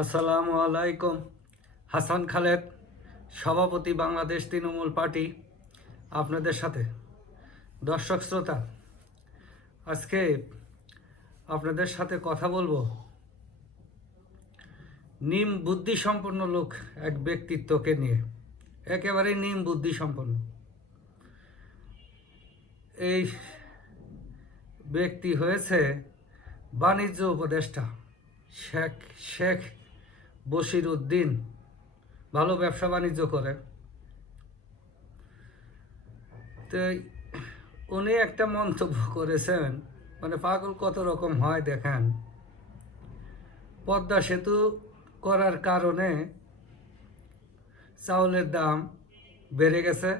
আসসালামু আলাইকুম। হাসান খালেদ, সভাপতি, বাংলাদেশ তৃণমূল পার্টি, আপনাদের সাথে। দর্শক শ্রোতা, আজকে আপনাদের সাথে কথা বলবো নিম বুদ্ধি সম্পন্ন লোক এক ব্যক্তিত্বকে নিয়ে। একেবারে নিম বুদ্ধি সম্পন্ন এই ব্যক্তি হয়েছে বাণিজ্য উপদেষ্টা শেখ শেখ বশির উদ্দিন। ভালো ব্যবসা বাণিজ্য করে। তো উনি একটা মন্তব্য করেছেন, মানে পাগল কত রকম হয় দেখেন। পদ্মা সেতু করার কারণে চাউলের দাম বেড়ে গেছে।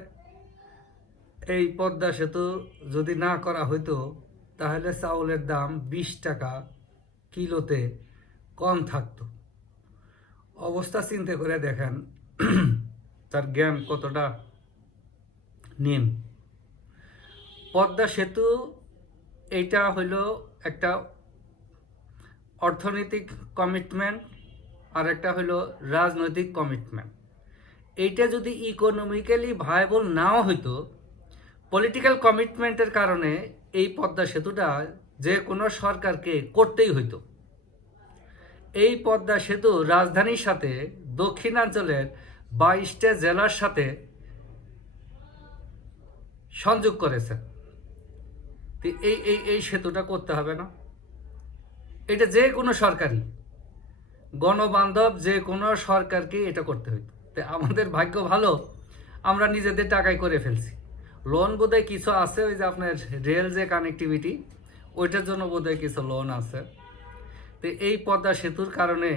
এই পদ্মা সেতু যদি না করা হইতো তাহলে চাউলের দাম 20 টাকা কিলোতে কম থাকতো। অবস্থা চিন্তা করে দেখেন তার জ্ঞান কতটা নিম। পদ্মা সেতু এইটা হইল একটা অর্থনৈতিক কমিটমেন্ট, আর একটা হইল রাজনৈতিক কমিটমেন্ট। এইটা যদি ইকোনমিক্যালি ভায়াবল নাও হইতো, পলিটিক্যাল কমিটমেন্টের কারণে এই পদ্মা সেতুটা যে কোনো সরকারকে করতেই হইতো। এই পদ্মা সেতু রাজধানীর সাথে দক্ষিণাঞ্চলের 22টা জেলার সাথে সংযোগ করেছে। এই সেতুটা করতে হবে না? এটা যে কোনো সরকারি গণবান্ধব যে কোনো সরকারকে এটা করতে হইতো। তো আমাদের ভাগ্য ভালো, আমরা নিজেদের টাকায় করে ফেলছি। লোন বোধহয় কিছু আছে, ওই যে আপনার রেল যে কানেক্টিভিটি, ওইটার জন্য বোধহয় কিছু লোন আছে। তো এই পদ্মা সেতুর কারণে,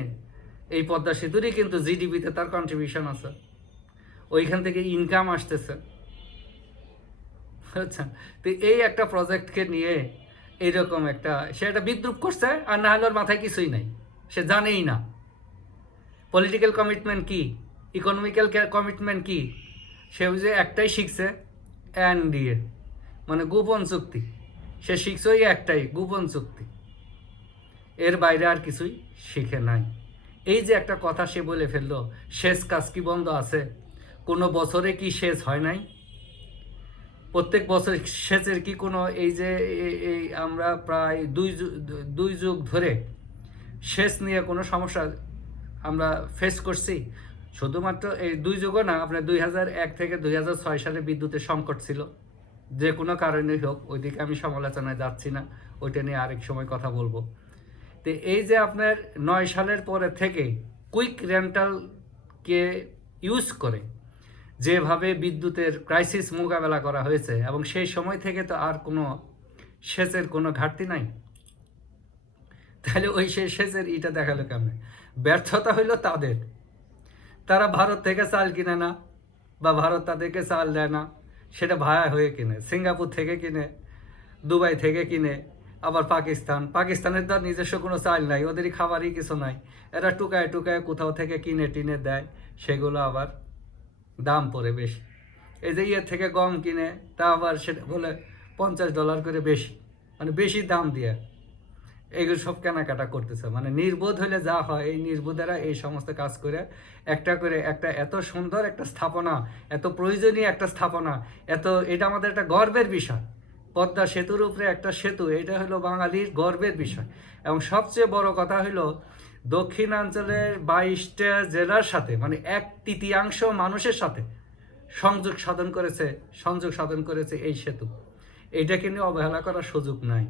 এই পদ্মা সেতুরই কিন্তু জিডিপিতে তার কন্ট্রিবিউশন আছে, ওইখান থেকে ইনকাম আসতেছে। আচ্ছা, তো এই একটা প্রজেক্টকে নিয়ে এইরকম একটা সে একটা বিদ্রুপ করছে, আর না হলে ওর মাথায় কিছুই নাই, সে জানেই না পলিটিক্যাল কমিটমেন্ট কি, ইকোনমিক্যাল কমিটমেন্ট কি। সে যে একটাই শিখছে, এনডিএ, মানে গোপন চুক্তি। সে শিখছে ওই একটাই, গোপন চুক্তি। এর বাইরে আর কিছুই শিখে নাই। এই যে একটা কথা সে বলে ফেললো, শেষ কাজ কি বন্ধ আছে? কোনো বছরে কি শেষ হয় নাই? প্রত্যেক বছর সেচের কি কোনো এই যে এই আমরা প্রায় দুই যুগ ধরে সেচ নিয়ে কোনো সমস্যা আমরা ফেস করছি? শুধুমাত্র এই 2 যুগও না, আপনার 2001 থেকে 2006 সালে বিদ্যুতের সংকট ছিল, যে কোনো কারণেই হোক। ওইদিকে আমি সমালোচনায় যাচ্ছি না, ওইটা নিয়ে আরেক সময় কথা বলবো। তো এই যে আপনার 9 সালের পরে থেকে কুইক রেন্টালকে ইউজ করে যেভাবে বিদ্যুতের ক্রাইসিস মোকাবেলা করা হয়েছে, এবং সেই সময় থেকে তো আর কোনো সেচের কোনো ঘাটতি নাই। তাহলে ওই সেই সেচের ইটা দেখালো কেমনে? ব্যর্থতা হইল তাদের। তারা ভারত থেকে চাল কিনে না, বা ভারত তাদেরকে চাল দেয় না, সেটা ভায়া হয়ে কিনে, সিঙ্গাপুর থেকে কিনে, দুবাই থেকে কিনে, আবার পাকিস্তানের তো নিজস্ব কোনো চাল নাই, ওদেরই খাবারই কিছু নাই। এরা টুকায় টুকায় কোথাও থেকে কিনে টিনে দেয়, সেগুলো আবার দাম পড়ে বেশি। এই যে ইয়ের থেকে গম কিনে, তা আবার সেটা বলে $50 করে বেশি, মানে বেশি দাম দিয়ে এইগুলো সব কেনাকাটা করতেছে। মানে নির্বোধ হলে যা হয়, এই নির্বোধেরা এই সমস্ত কাজ করে একটা এত সুন্দর একটা স্থাপনা, এত প্রয়োজনীয় একটা স্থাপনা, এটা আমাদের একটা গর্বের বিষয়। পদ্মা সেতুর উপরে একটা সেতু, এটা হলো বাঙালির গর্বের বিষয়। এবং সবচেয়ে বড় কথা হলো দক্ষিণাঞ্চলের 22টা জেলার সাথে, মানে 1/3 মানুষের সাথে সংযোগ সাধন করেছে এই সেতু। এইটাকে নিয়ে অবহেলা করার সুযোগ নাই।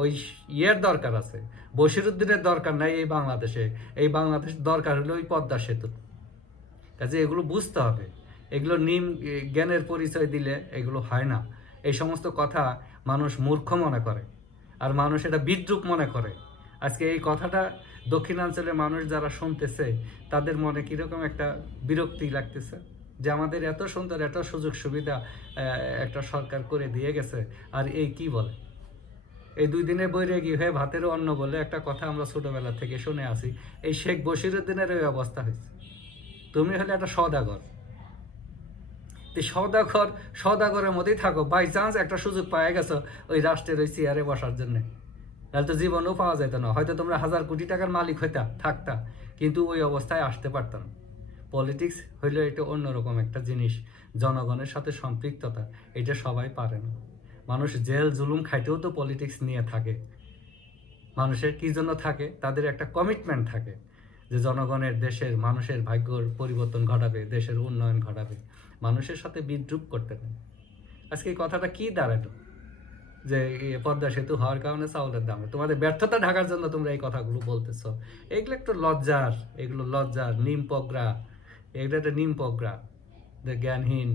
ওই ইয়ের দরকার আছে, বশিরউদ্দিনের দরকার নাই এই বাংলাদেশে। এই বাংলাদেশ দরকার হলো ওই পদ্মা সেতু। কাজে এগুলো বুঝতে হবে। এগুলো জ্ঞানের পরিচয় দিলে এগুলো হয় না। এই সমস্ত কথা মানুষ মূর্খ মনে করে, আর মানুষ এটা বিদ্রুপ মনে করে। আজকে এই কথাটা দক্ষিণাঞ্চলের মানুষ যারা শুনতেছে, তাদের মনে কীরকম একটা বিরক্তি লাগতেছে, যে আমাদের এত সুন্দর, এত সুযোগ সুবিধা একটা সরকার করে দিয়ে গেছে, আর এই কি বলে। এই 2 দিনে বৈরাগী হয়ে ভাতেরও অন্ন বলে একটা কথা আমরা ছোটবেলা থেকে শুনে আসি। এই শেখ বশিরউদ্দিনের ওই অবস্থা হয়েছে। তুমি হলে একটা সওদাগর, সওদাগরের মধ্যেই থাকো, বাই চান্স একটা সুযোগ পাওয়া গেছো ওই রাষ্ট্রের ওই চেয়ারে বসার জন্য, তাহলে তো জীবনেও পাওয়া যেত না। হয়তো তোমরা 1000 কোটি টাকার মালিক থাকতা, কিন্তু ওই অবস্থায় আসতে পারতাম। পলিটিক্স হইলে এটা অন্যরকম একটা জিনিস, জনগণের সাথে সম্পৃক্ততা, এটা সবাই পারে না। মানুষ জেল জুলুম খাইতেও তো পলিটিক্স নিয়ে থাকে। মানুষের কী জন্য থাকে? তাদের একটা কমিটমেন্ট থাকে যে জনগণের, দেশের মানুষের ভাগ্যর পরিবর্তন ঘটাবে, দেশের উন্নয়ন ঘটাবে, মানুষের সাথে বিদ্রুপ করতে নেই। আজকে এই কথাটা কি দাঁড়ালো যে পদ্মা সেতু হওয়ার কারণে চাউলের দাম, তোমাদের ব্যর্থতা ঢাকার জন্য তোমরা এই কথাগুলো বলতেছো। এগুলো একটু লজ্জার, এগুলো লজ্জার, নিমপগড়া, এগুলো একটা নিমপগড়া, জ্ঞানহীন,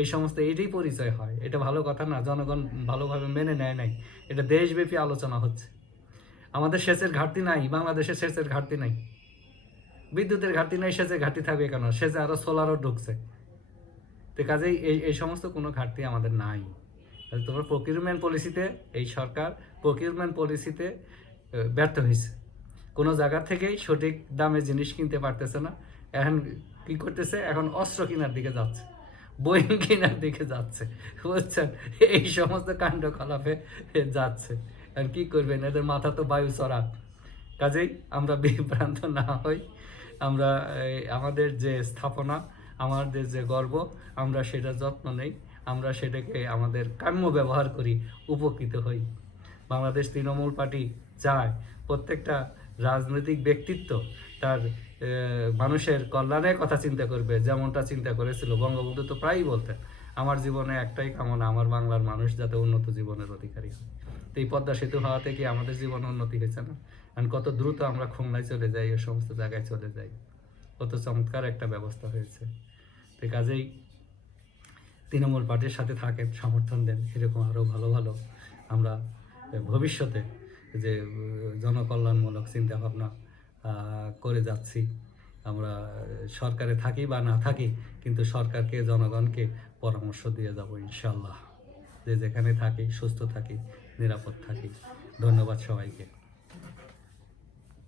এই সমস্ত এটাই পরিচয় হয়। এটা ভালো কথা না, জনগণ ভালোভাবে মেনে নেয় নাই। এটা দেশব্যাপী আলোচনা হচ্ছে। আমাদের সেচের ঘাটতি নাই, বাংলাদেশের সেচের ঘাটতি নাই, বিদ্যুতের ঘাটতি নাই, সেচের ঘাটতি থাকবে কেন? সেচে আরও সোলারও ঢুকছে। তো কাজেই এই সমস্ত কোনো ঘাটতি আমাদের নাই। তোমার প্রকিউরমেন্ট পলিসিতে, এই সরকার প্রকিউরমেন্ট পলিসিতে ব্যর্থ হয়েছে। কোনো জায়গা থেকেই সঠিক দামে জিনিস কিনতে পারতেছে না। এখন কি করতেছে? এখন অস্ত্র কেনার দিকে যাচ্ছে, বোয়িং কেনার দিকে যাচ্ছে, বুঝছেন? এই সমস্ত কাণ্ডকলাপে যাচ্ছে। আর কি করবেন? এদের মাথা তো বায়ু চড়া। কাজেই আমরা বিভ্রান্ত না হই। আমরা আমাদের যে স্থাপনা, আমাদের যে গর্ব, আমরা সেটা যত্ন নেই, আমরা সেটাকে আমাদের কাম্য ব্যবহার করি, উপকৃত হই। বাংলাদেশ তৃণমূল পার্টি চায় প্রত্যেকটা রাজনৈতিক ব্যক্তিত্ব তার মানুষের কল্যাণের কথা চিন্তা করবে, যেমনটা চিন্তা করেছিল বঙ্গবন্ধু। তো প্রায়ই বলতেন, আমার জীবনে একটাই কামনা, আমার বাংলার মানুষ যাতে উন্নত জীবনের অধিকারী হয়। তো এই পদ্মা সেতু হওয়া থেকে আমাদের জীবনে উন্নতি হয়েছে না? কারণ কত দ্রুত আমরা খুলনায় চলে যাই, এ সমস্ত জায়গায় চলে যাই, কত চমৎকার একটা ব্যবস্থা হয়েছে। তো কাজেই তৃণমূল পার্টির সাথে থাকেন, সমর্থন দেন, এরকম আরও ভালো ভালো আমরা ভবিষ্যতে যে জনকল্যাণমূলক চিন্তাভাবনা করে যাচ্ছি। আমরা সরকারে থাকি বা না থাকি, কিন্তু সরকারকে, জনগণকে পরামর্শ দিয়ে যাব ইনশাল্লাহ, যে যেখানে থাকি সুস্থ থাকি, নিরাপদ থাকি। ধন্যবাদ সবাইকে।